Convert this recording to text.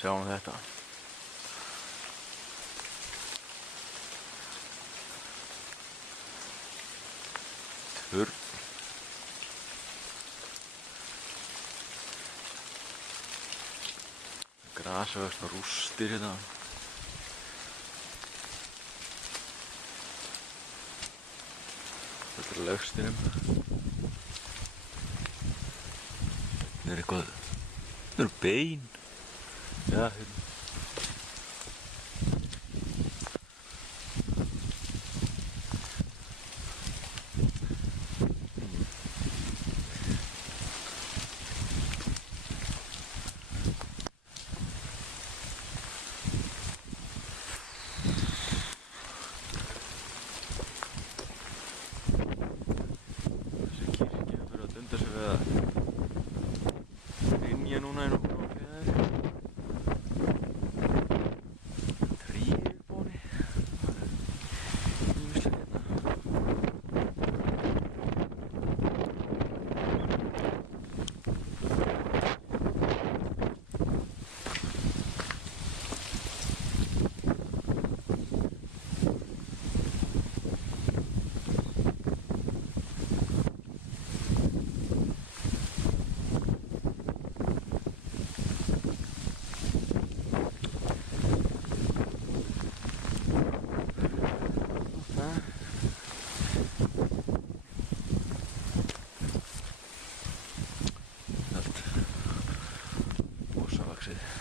Sjáum þetta. Turn. Grasavöxt og rústir hérna. Þetta er laugstinum. Þetta er eitthvað. Þetta eru bein. Já, hérna. Þessi kirkja er fyrir að dunda sig við að hrynja núna í nokkrum ákveðar. Tré upp á henni. Ýmislegt hérna. Allt mosavaxið.